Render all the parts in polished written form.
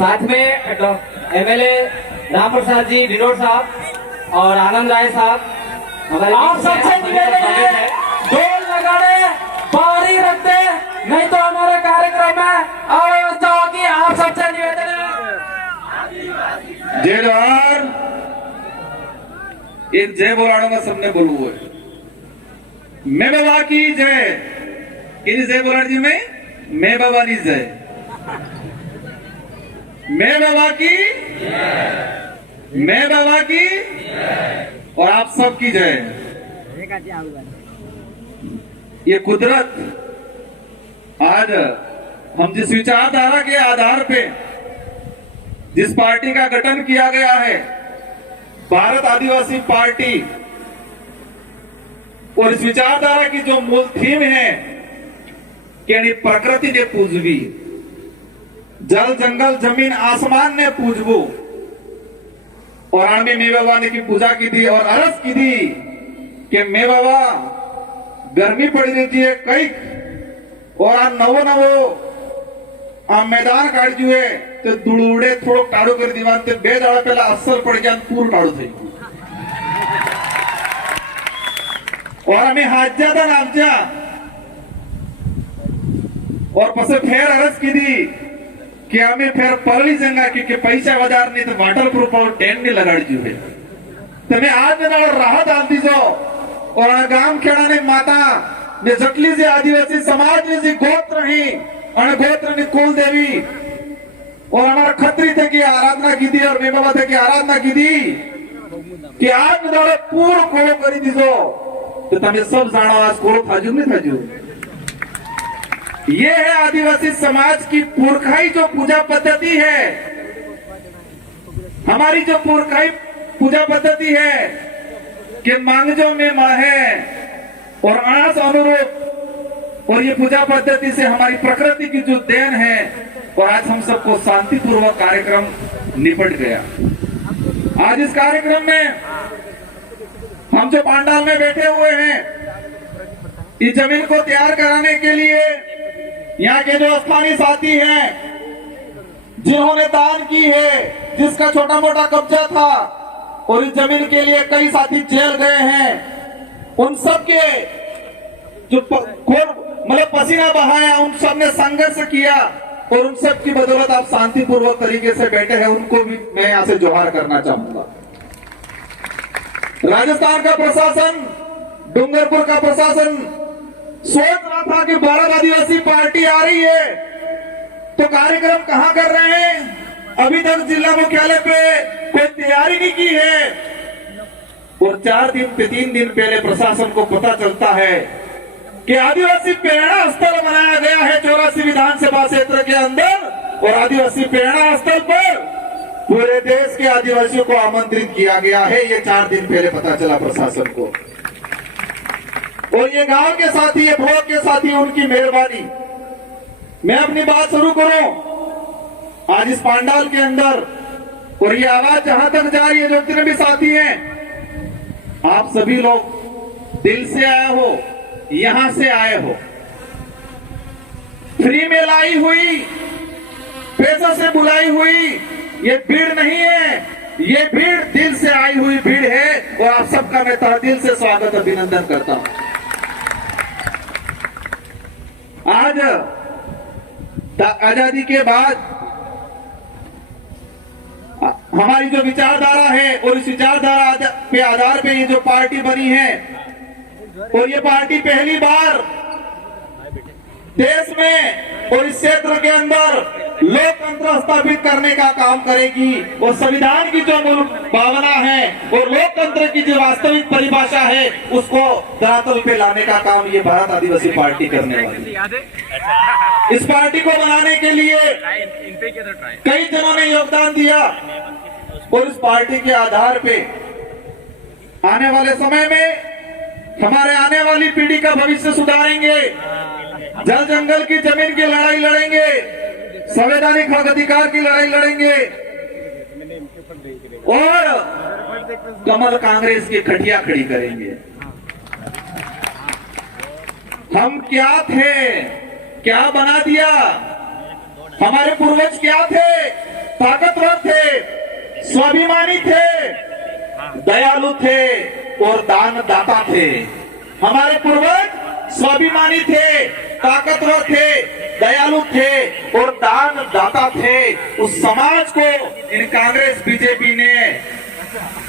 साथ में एमएलए राम प्रसाद जी डिनोर साहब और आनंद राय साहब हमारे आप सबसे निवेदन है ढोल नगाड़े बारी रख दे, नहीं तो हमारे कार्यक्रम में अव्यवस्था होगी। आप सबसे निवेदन है। जय जवाहर। एक जय बोलाऊंगा, सबने बोलू हुए मैं बाबा की जय। किनी जय बोला जी मैं बाबा की जय, मैं बाबा की, मैं बाबा की और आप सब की जय। ये कुदरत आज हम जिस विचारधारा के आधार पे जिस पार्टी का गठन किया गया है, भारत आदिवासी पार्टी, और इस विचारधारा की जो मूल थीम है कि प्रकृति ने पूजवी, जल जंगल जमीन आसमान ने पूजबो, और आने में बाबा ने की पूजा की थी और अरज की थी कि मैं बाबा गर्मी पड़ी रहती है कई, और आ नवो नवो आ मैदान काढ़ जुए तो दुड़ूड़े थोड़ो टाड़ो कर दीवान ते बे दाड़ा पहला असर पड़ गया पूर टाड़ो थी, और हमें हाथ ज्यादा नाम जा और पसे फेर अरज की थी कि हमें फिर परली जंगा क्योंकि पैसा बाजार नहीं तो वाटर प्रूफ और टेन नहीं लगाड़ जू है तो मैं आज में राहत आती जो, और गांव खेड़ा ने माता ने जटली से आदिवासी समाज ने जी गोत्र ही गोत्र ने कुल देवी और हमारा खत्री थे की आराधना की थी और मैं बाबा थे की आराधना की थी कि आज में पूर्ण कोड़ो करी दीजो, तो तमें सब जानो आज कोड़ो थाजू नहीं थाजू। ये है आदिवासी समाज की पुरखाई जो पूजा पद्धति है, हमारी जो पुरखाई पूजा पद्धति है कि मांगजो में माँ है और आस अनुरूप, और ये पूजा पद्धति से हमारी प्रकृति की जो देन है, और आज हम सबको शांतिपूर्वक कार्यक्रम निपट गया। आज इस कार्यक्रम में हम जो पांडाल में बैठे हुए हैं, इस जमीन को तैयार कराने के लिए यहाँ के जो स्थानीय साथी हैं जिन्होंने दान की है, जिसका छोटा मोटा कब्जा था और इस जमीन के लिए कई साथी जेल गए हैं, उन सब के जो मतलब पसीना बहाया, उन सब ने संघर्ष किया और उन सब की बदौलत आप शांतिपूर्वक तरीके से बैठे हैं, उनको भी मैं यहाँ से जोहार करना चाहूंगा। राजस्थान का प्रशासन, डूंगरपुर का प्रशासन सोच रहा था कि भारत आदिवासी पार्टी आ रही है तो कार्यक्रम कहां कर रहे हैं, अभी तक जिला मुख्यालय पे कोई तैयारी नहीं की है, और 3 दिन पहले प्रशासन को पता चलता है कि आदिवासी प्रेरणा स्थल बनाया गया है 84 विधानसभा क्षेत्र के अंदर, और आदिवासी प्रेरणा स्थल पर पूरे देश के आदिवासियों को आमंत्रित किया गया है। ये 4 दिन पहले पता चला प्रशासन को, और ये गांव के साथी, ये ब्लॉक के साथी, उनकी मेहरबानी। मैं अपनी बात शुरू करूं आज इस पांडाल के अंदर, और ये आवाज जहां तक जा रही है, जो जितने भी साथी हैं, आप सभी लोग दिल से आए हो, यहां से आए हो, फ्री में लाई हुई, पैसों से बुलाई हुई ये भीड़ नहीं है, ये भीड़ दिल से आई हुई भीड़ है, और आप सबका मैं तहे से स्वागत अभिनंदन करता हूं। आज आजादी के बाद हमारी जो विचारधारा है, और इस विचारधारा के आधार पे ये जो पार्टी बनी है, और ये पार्टी पहली बार देश में और इस क्षेत्र के अंदर लोकतंत्र स्थापित करने का काम करेगी, और संविधान की जो मूल भावना है और लोकतंत्र की जो वास्तविक परिभाषा है उसको धरातल पे लाने का काम ये भारत आदिवासी पार्टी करने वाली है। इस पार्टी को बनाने के लिए कई जनों ने योगदान दिया, और इस पार्टी के आधार पे आने वाले समय में हमारे आने वाली पीढ़ी का भविष्य सुधारेंगे, जल जंगल की जमीन की लड़ाई लड़ेंगे, संवैधानिक हक अधिकार की लड़ाई लड़ेंगे, और कमल कांग्रेस की खटिया खड़ी करेंगे। हम क्या थे, क्या बना दिया, हमारे पूर्वज क्या थे, ताकतवर थे, स्वाभिमानी थे, दयालु थे और दानदाता थे। हमारे पूर्वज स्वाभिमानी थे, ताकतवर थे, दयालु थे और दानदाता थे। उस समाज को इन कांग्रेस बीजेपी ने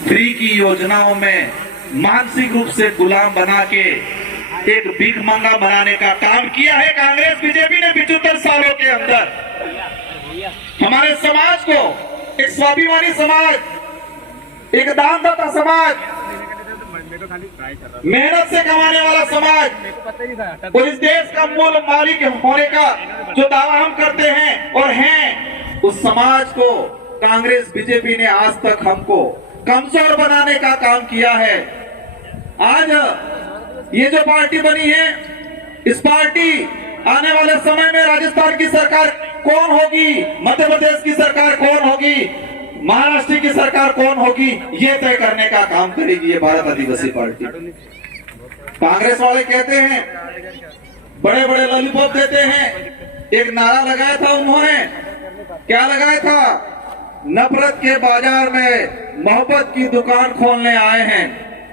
फ्री की योजनाओं में मानसिक रूप से गुलाम बना के एक भीख मंगा बनाने का काम किया है। कांग्रेस बीजेपी ने 75 सालों के अंदर हमारे समाज को एक स्वाभिमानी समाज, एक दानदाता समाज, मेहनत से कमाने वाला समाज और इस देश का मूल मालिक होने का जो दावा हम करते हैं और हैं, उस समाज को कांग्रेस बीजेपी ने आज तक हमको कमजोर बनाने का काम किया है। आज ये जो पार्टी बनी है, इस पार्टी आने वाले समय में राजस्थान की सरकार कौन होगी, मध्य प्रदेश की सरकार कौन होगी, महाराष्ट्र की सरकार कौन होगी, ये तय करने का काम करेगी ये भारत आदिवासी पार्टी। कांग्रेस वाले कहते हैं, बड़े बड़े लॉलीपॉप देते हैं। एक नारा लगाया था उन्होंने, क्या लगाया था? नफरत के बाजार में मोहब्बत की दुकान खोलने आए हैं।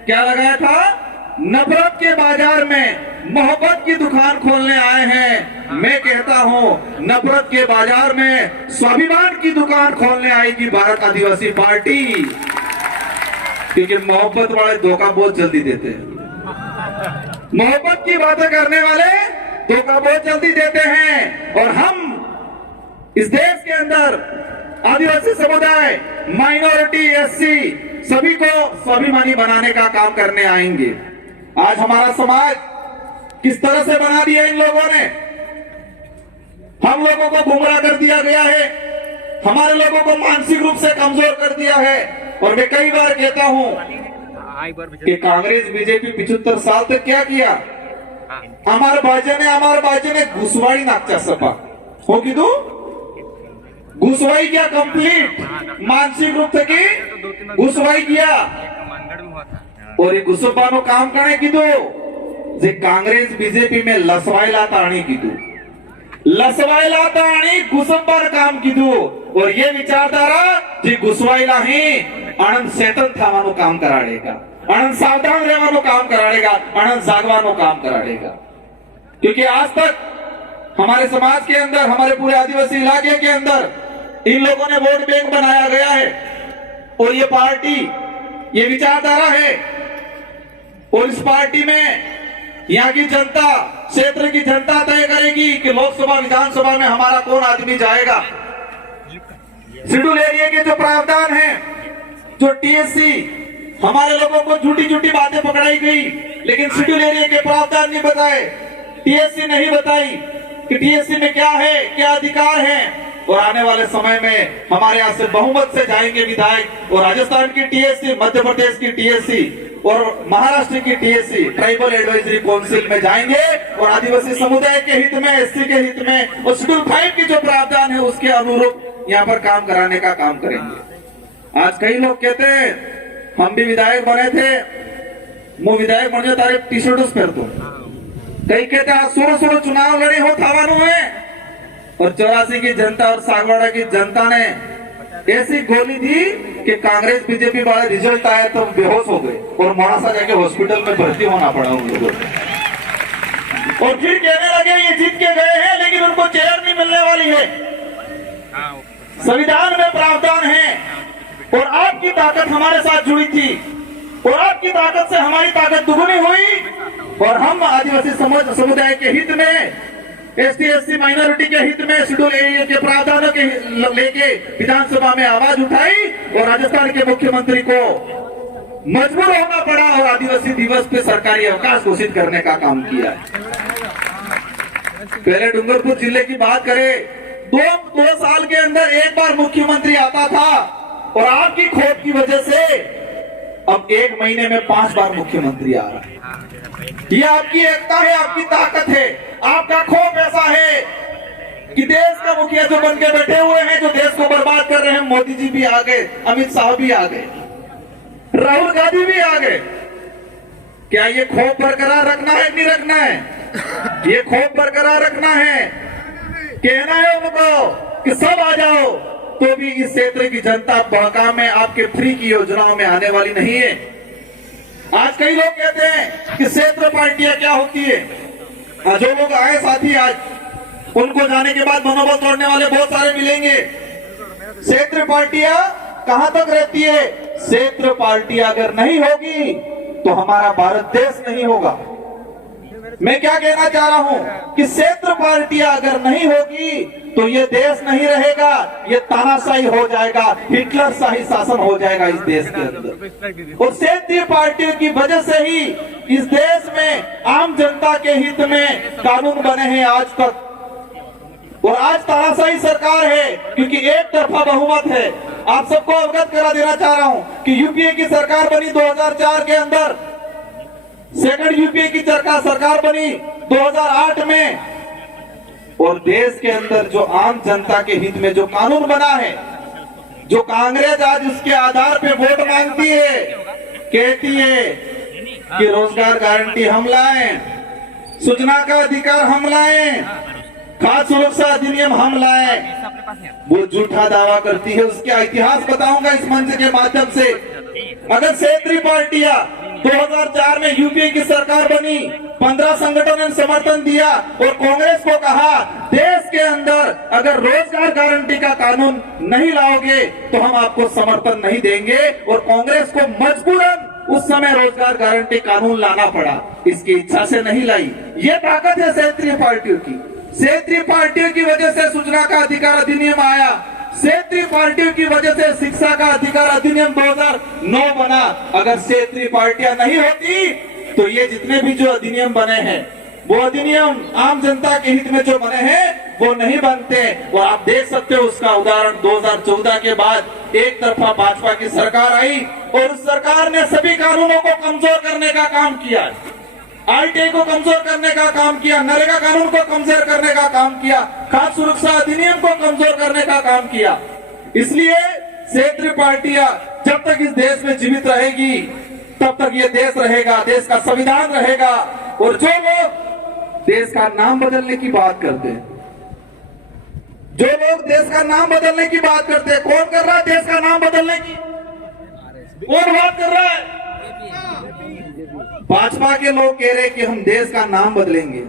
क्या लगाया था? नफरत के बाजार में मोहब्बत की दुकान खोलने आए हैं। मैं कहता हूं, नफरत के बाजार में स्वाभिमान की दुकान खोलने आएगी भारत आदिवासी पार्टी, क्योंकि मोहब्बत वाले धोखा बहुत जल्दी देते हैं। मोहब्बत की बातें करने वाले धोखा बहुत जल्दी देते हैं। और हम इस देश के अंदर आदिवासी समुदाय, माइनॉरिटी, एससी, सभी को स्वाभिमानी बनाने का काम करने आएंगे। आज हमारा समाज किस तरह से बना दिया इन लोगों ने, हम लोगों को गुमराह कर दिया गया है, हमारे लोगों को मानसिक रूप से कमजोर कर दिया है। और मैं कई बार कहता हूं कि कांग्रेस बीजेपी 75 साल तक क्या किया? हमारे बाजे ने घुसवाई नाकचा सपा हो कि तू घुसवाई किया, कंप्लीट मानसिक रूप से की घुसवाई किया। और ये घुसपानो काम करने की दो जे कांग्रेस बीजेपी में लसवायला ताणी की दो, लसवायला ताणी घुसपार काम की दो। और ये विचारधारा जे घुसवायला ही आनंद चेतन थावानो काम कराड़ेगा, आनंद सावधान रहवानो काम कराड़ेगा, आनंद जागवानो काम कराड़ेगा। क्योंकि आज तक हमारे समाज के अंदर, हमारे पूरे आदिवासी इलाके के अंदर इन लोगों ने वोट बैंक बनाया गया है। और ये पार्टी, ये विचारधारा है। और इस पार्टी में यहाँ की जनता, क्षेत्र की जनता तय करेगी कि लोकसभा विधानसभा में हमारा कौन आदमी जाएगा। शेड्यूल एरिया के जो प्रावधान है, जो टीएससी, हमारे लोगों को झूठी झूठी बातें पकड़ाई गई, लेकिन शेड्यूल एरिया के प्रावधान नहीं बताए, टीएससी नहीं बताई कि टीएससी में क्या है, क्या अधिकार है। और आने वाले समय में हमारे यहाँ से बहुमत से जाएंगे विधायक, और राजस्थान की टीएससी, मध्य प्रदेश की टीएससी और महाराष्ट्र की टीएससी ट्राइबल एडवाइजरी काउंसिल में जाएंगे और आदिवासी समुदाय के हित में, एससी के हित में और शेड्यूल 5 की जो प्रावधान है उसके अनुरूप यहाँ पर काम कराने का काम करेंगे। आज कई लोग कहते हैं हम भी विधायक बने थे, मैं विधायक बन तारे टी शर्ट पहनता हूँ। कई कहते हैं सोरो चुनाव लड़े हो थावानो है। और 84 की जनता और सागवाड़ा की जनता ने ऐसी गोली दी कि कांग्रेस बीजेपी वाले रिजल्ट आए तो बेहोश हो गए और मोड़ासा जाके हॉस्पिटल में भर्ती होना पड़ा उन लोगों को। और फिर कहने लगे ये जीत के गए हैं, लेकिन उनको चेयर नहीं मिलने वाली है। संविधान में प्रावधान है और आपकी ताकत हमारे साथ जुड़ी थी और आपकी ताकत से हमारी ताकत दुगुनी हुई। और हम आदिवासी समुदाय के हित में, एसटी एससी माइनॉरिटी के हित में शेड्यूल एरिया के प्रावधानों के लेके विधानसभा में आवाज उठाई और राजस्थान के मुख्यमंत्री को मजबूर होना पड़ा और आदिवासी दिवस पे सरकारी अवकाश घोषित करने का काम किया। पहले डूंगरपुर जिले की बात करें, दो साल के अंदर एक बार मुख्यमंत्री आता था और आपकी खोट की वजह से अब 1 महीने में 5 बार मुख्यमंत्री आ रहा है। ये आपकी एकता है, आपकी ताकत है, आपका खौफ ऐसा है कि देश का मुखिया जो बन के बैठे हुए हैं, जो देश को बर्बाद कर रहे हैं, मोदी जी भी आ गए, अमित शाह भी आ गए, राहुल गांधी भी आ गए। क्या ये खौफ बरकरार रखना है, नहीं रखना है? ये खौफ बरकरार रखना है, कहना है उनको कि सब आ जाओ, तो भी इस क्षेत्र की जनता बहकाम में आपके फ्री की योजनाओं में आने वाली नहीं है। आज कई लोग कहते हैं कि क्षेत्र पार्टियां क्या होती है। जो लोग आए साथी आज, उनको जाने के बाद मनोबल तोड़ने वाले बहुत सारे मिलेंगे। क्षेत्र पार्टियां कहां तक रहती है? क्षेत्र पार्टी अगर नहीं होगी तो हमारा भारत देश नहीं होगा। मैं क्या कहना चाह रहा हूं कि क्षेत्र पार्टियां अगर नहीं होगी तो ये देश नहीं रहेगा, ये तानाशाही हो जाएगा, हिटलर शाही शासन हो जाएगा इस देश के अंदर। और क्षेत्रीय पार्टियों की वजह से ही इस देश में आम जनता के हित में कानून बने हैं आज तक। और आज तानाशाही सरकार है क्योंकि एक तरफा बहुमत है। आप सबको अवगत करा देना चाह रहा हूं कि यूपीए की सरकार बनी 2004 के अंदर, सेकंड यूपीए की सरकार बनी 2008 में, और देश के अंदर जो आम जनता के हित में जो कानून बना है, जो कांग्रेस आज उसके आधार पे वोट मांगती है, कहती है कि रोजगार गारंटी हम लाएं, सूचना का अधिकार हम लाएं, खाद्य सुरक्षा अधिनियम हम लाएं, वो झूठा दावा करती है। उसका इतिहास बताऊंगा इस मंच के माध्यम से। अगर क्षेत्रीय पार्टियां 2004 में यूपीए की सरकार बनी, 15 संगठनों ने समर्थन दिया और कांग्रेस को कहा देश के अंदर अगर रोजगार गारंटी का कानून नहीं लाओगे तो हम आपको समर्थन नहीं देंगे, और कांग्रेस को मजबूरन उस समय रोजगार गारंटी कानून लाना पड़ा, इसकी इच्छा से नहीं लाई। ये ताकत है क्षेत्रीय पार्टियों की। क्षेत्रीय पार्टियों की वजह से सूचना का अधिकार अधिनियम आया, क्षेत्रीय पार्टियों की वजह से शिक्षा का अधिकार अधिनियम 2009 बना। अगर क्षेत्रीय पार्टियां नहीं होती तो ये जितने भी जो अधिनियम बने हैं, वो अधिनियम आम जनता के हित में जो बने हैं वो नहीं बनते। और आप देख सकते हो उसका उदाहरण 2014 के बाद एक तरफा भाजपा की सरकार आई और उस सरकार ने सभी कानूनों को कमजोर करने का काम किया। आरटीआई को कमजोर करने का काम किया, नरेगा कानून को कमजोर करने का काम किया, खाद्य सुरक्षा अधिनियम को कमजोर करने का काम किया। इसलिए क्षेत्रीय पार्टियां जब तक इस देश में जीवित रहेगी तब तक ये देश रहेगा, देश का संविधान रहेगा। और जो लोग देश का नाम बदलने की बात करते हैं, जो लोग देश का नाम बदलने की बात करते हैं, कौन कर रहा है देश का नाम बदलने की? कौन बात कर रहा है? भाजपा के लोग कह रहे हैं कि हम देश का नाम बदलेंगे।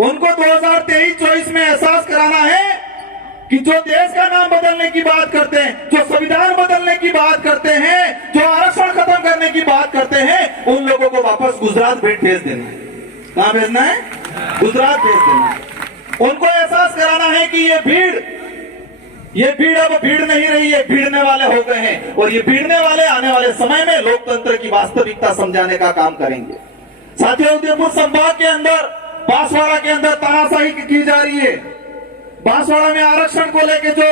उनको 2023-24 में एहसास कराना है कि जो देश का नाम बदलने की बात करते हैं, जो संविधान बदलने की बात करते हैं, जो आरक्षण खत्म करने की बात करते हैं, उन लोगों को वापस गुजरात भेज देना है। कहां भेजना है? गुजरात भेज देना है। उनको एहसास कराना है कि ये भीड़ अब भीड़ नहीं रही है, भीड़ने वाले हो गए हैं, और ये भीड़ने वाले आने वाले समय में लोकतंत्र की वास्तविकता समझाने का काम करेंगे। साथियों, उदयपुर संभाग के अंदर बांसवाड़ा के अंदर तानाशाही की जा रही है। बांसवाड़ा में आरक्षण को लेकर जो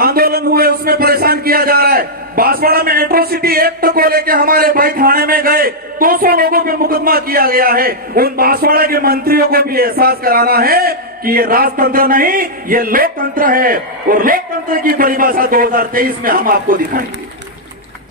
आंदोलन हुए उसमें परेशान किया जा रहा है। बांसवाड़ा में एट्रोसिटी एक्ट को लेकर हमारे भाई थाने में गए, 200 लोगों पे मुकदमा किया गया है। उन बांसवाड़ा के मंत्रियों को भी एहसास कराना है कि ये राजतंत्र नहीं, ये लोकतंत्र है, और लोकतंत्र की परिभाषा 2023 में हम आपको दिखाएंगे।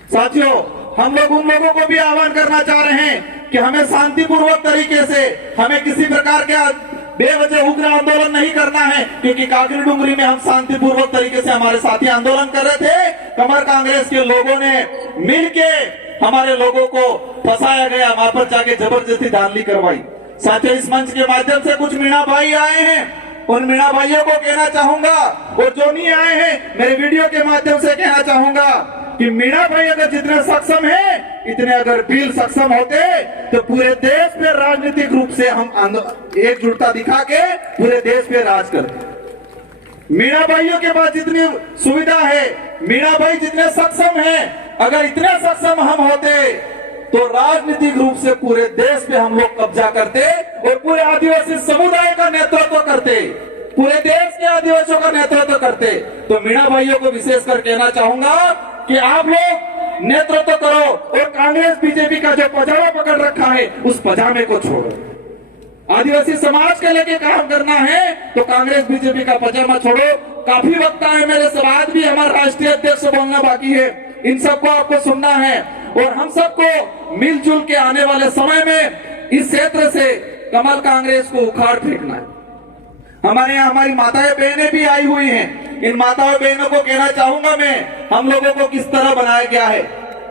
साथियों, हम लोग उन लोगों को भी आह्वान करना चाह रहे हैं कि हमें शांतिपूर्वक तरीके से, हमें किसी प्रकार के बेवजह उग्र आंदोलन नहीं करना है, क्योंकि काकरी डुंगरी में हम शांतिपूर्वक तरीके से हमारे साथी आंदोलन कर रहे थे। कमर कांग्रेस के लोगों ने मिलके हमारे लोगों को फंसाया गया, वहां पर जाके जबरदस्ती धांधली करवाई। साथियों, इस मंच के माध्यम से कुछ मीणा भाई आए हैं, उन मीणा भाइयों को कहना चाहूंगा, और जो नहीं आए हैं मेरे वीडियो के माध्यम से कहना चाहूंगा कि मीणा भाई अगर जितने सक्षम हैं, इतने अगर भील सक्षम होते तो पूरे देश पे राजनीतिक रूप से हम एकजुटता दिखा के पूरे देश पे राज करते। मीणा भाइयों के पास जितनी सुविधा है, मीणा भाई जितने सक्षम हैं, अगर इतने सक्षम हम होते तो राजनीतिक रूप से पूरे देश पे हम लोग कब्जा करते और पूरे आदिवासी समुदाय का नेतृत्व करते, पूरे देश के आदिवासियों का नेतृत्व करते। तो मीणा भाइयों को विशेषकर कहना चाहूंगा कि आप लोग नेतृत्व करो, और कांग्रेस बीजेपी का जो पजामा पकड़ रखा है उस पजामे को छोड़ो। आदिवासी समाज के लेके काम करना है तो कांग्रेस बीजेपी का पजामा छोड़ो। काफी वक्त है मेरे से बाद भी हमारा राष्ट्रीय अध्यक्ष बोलना बाकी है, इन सबको आपको सुनना है, और हम सबको मिलजुल के आने वाले समय में इस क्षेत्र से कमल कांग्रेस को उखाड़ फेंकना है। हमारे यहाँ हमारी माताएं बहनें भी आई हुई हैं, इन माताओं बहनों को कहना चाहूंगा मैं, हम लोगों को किस तरह बनाया गया है,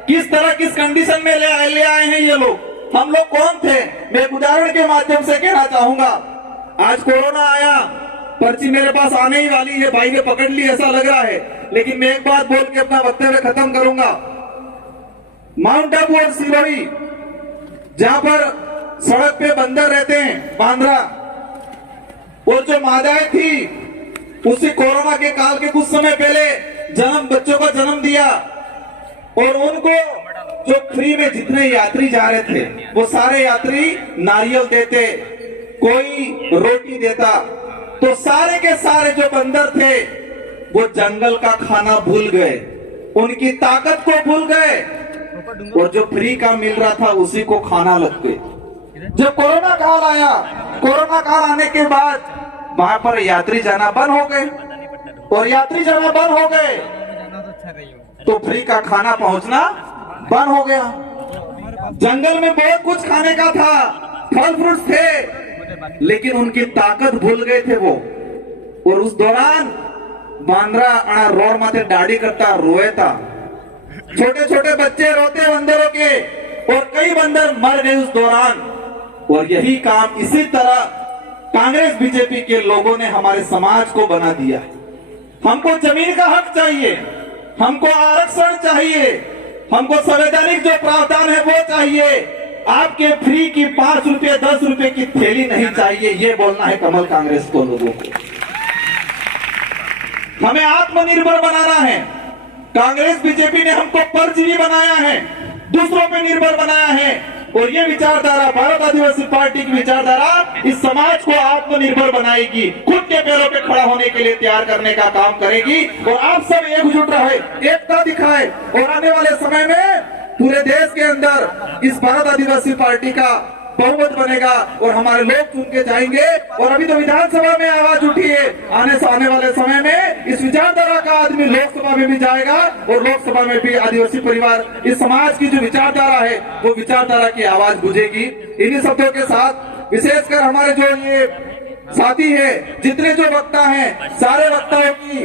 किस तरह किस कंडीशन में ले आए हैं ये लोग। हम लोग कौन थे, मैं एक उदाहरण के माध्यम से कहना चाहूंगा। आज कोरोना आया, पर्ची मेरे पास आने ही वाली है, भाई ने पकड़ ली ऐसा लग रहा है, लेकिन मैं एक बात बोल के अपना वक्तव्य खत्म करूंगा। माउंट आबू और सिरोही, जहां पर सड़क पे बंदर रहते हैं, बांद्रा, और जो मादाएं थी उसी कोरोना के काल के कुछ समय पहले बच्चों को जन्म दिया, और उनको जो फ्री में जितने यात्री जा रहे थे वो सारे यात्री नारियल देते, कोई रोटी देता, तो सारे के सारे जो बंदर थे वो जंगल का खाना भूल गए, उनकी ताकत को भूल गए, और जो फ्री का मिल रहा था उसी को खाना लग गए। जब कोरोना काल आया, कोरोना काल आने के बाद वहां पर यात्री जाना बंद हो गए, और यात्री जाना बंद हो गए तो फ्री का खाना पहुंचना बंद हो गया। जंगल में बहुत कुछ खाने का था, फल फ्रूट थे, लेकिन उनकी ताकत भूल गए थे वो। और उस दौरान बांद्रा रोड माथे दाढ़ी करता रोए था, छोटे छोटे बच्चे रोते बंदरों के, और कई बंदर मर गए उस दौरान। और यही काम इसी तरह कांग्रेस बीजेपी के लोगों ने हमारे समाज को बना दिया। हमको जमीन का हक चाहिए, हमको आरक्षण चाहिए, हमको संवैधानिक जो प्रावधान है वो चाहिए। आपके फ्री की 5 रुपए 10 रुपए की थैली नहीं चाहिए, ये बोलना है कमल कांग्रेस को, लोगों को। हमें आत्मनिर्भर बनाना है। कांग्रेस बीजेपी ने हमको परजीवी बनाया है, दूसरों पे निर्भर बनाया है, और ये विचारधारा, भारत आदिवासी पार्टी की विचारधारा इस समाज को आत्मनिर्भर बनाएगी, खुद के पैरों पे खड़ा होने के लिए तैयार करने का काम करेगी। और आप सब एकजुट रहे, एकता दिखाए, और आने वाले समय में पूरे देश के अंदर इस भारत आदिवासी पार्टी का बहुमत बनेगा, और हमारे लोग चुन के जाएंगे। और अभी तो विधानसभा में आवाज उठी है, आने वाले समय में इस विचारधारा का आदमी लोकसभा में भी जाएगा, और लोकसभा में भी आदिवासी परिवार, इस समाज की जो विचारधारा है वो विचारधारा की आवाज गूंजेगी। इन्हीं शब्दों के साथ विशेषकर हमारे जो ये साथी है, जितने जो वक्ता हैं, सारे वक्ताओं की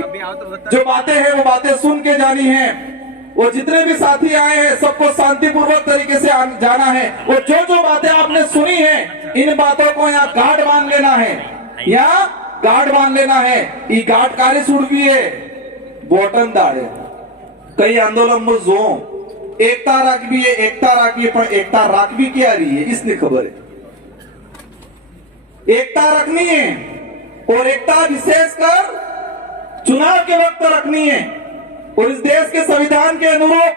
जो बातें हैं वो बातें सुन के जानी है। वो जितने भी साथी आए हैं सबको शांतिपूर्वक तरीके से जाना है, और जो बातें आपने सुनी है इन बातों को यहाँ गार्ड बांध लेना है, यहाँ गार्ड बांध लेना है। ये गार्ड कार्य सुड़वी बोटन दाड़े कई आंदोलन में जो एकता राखवी है, एकता राखवी, पर एकता राखवी क्या रही है इसने खबर है। एकता रखनी है, और एकता विशेषकर चुनाव के वक्त रखनी है। और इस देश के संविधान के अनुरूप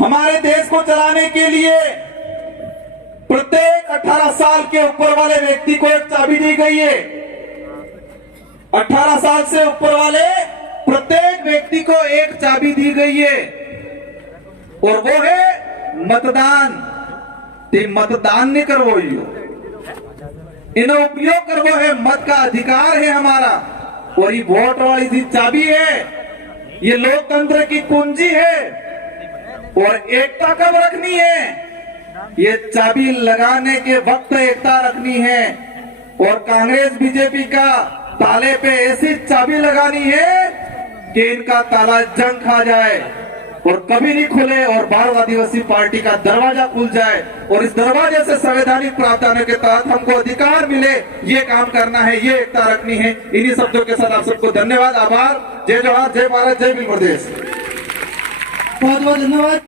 हमारे देश को चलाने के लिए प्रत्येक 18 साल के ऊपर वाले व्यक्ति को एक चाबी दी गई है। 18 साल से ऊपर वाले प्रत्येक व्यक्ति को एक चाबी दी गई है, और वो है मतदान। ते मतदान नहीं करवो, इन्हें उपयोग करवो है, मत का अधिकार है हमारा। और ये वोट वाली जी चाबी है, ये लोकतंत्र की कुंजी है। और एकता कब रखनी है, ये चाबी लगाने के वक्त एकता रखनी है। और कांग्रेस बीजेपी का ताले पे ऐसी चाबी लगानी है कि इनका ताला जंग खा जाए और कभी नहीं खुले, और भारत आदिवासी पार्टी का दरवाजा खुल जाए, और इस दरवाजे से संवैधानिक प्रावधानों के तहत हमको अधिकार मिले, ये काम करना है, ये एकता रखनी है। इन्हीं शब्दों के साथ आप सबको धन्यवाद, आभार। जय जोहार, जय भारत, जय भील प्रदेश। बहुत बहुत धन्यवाद।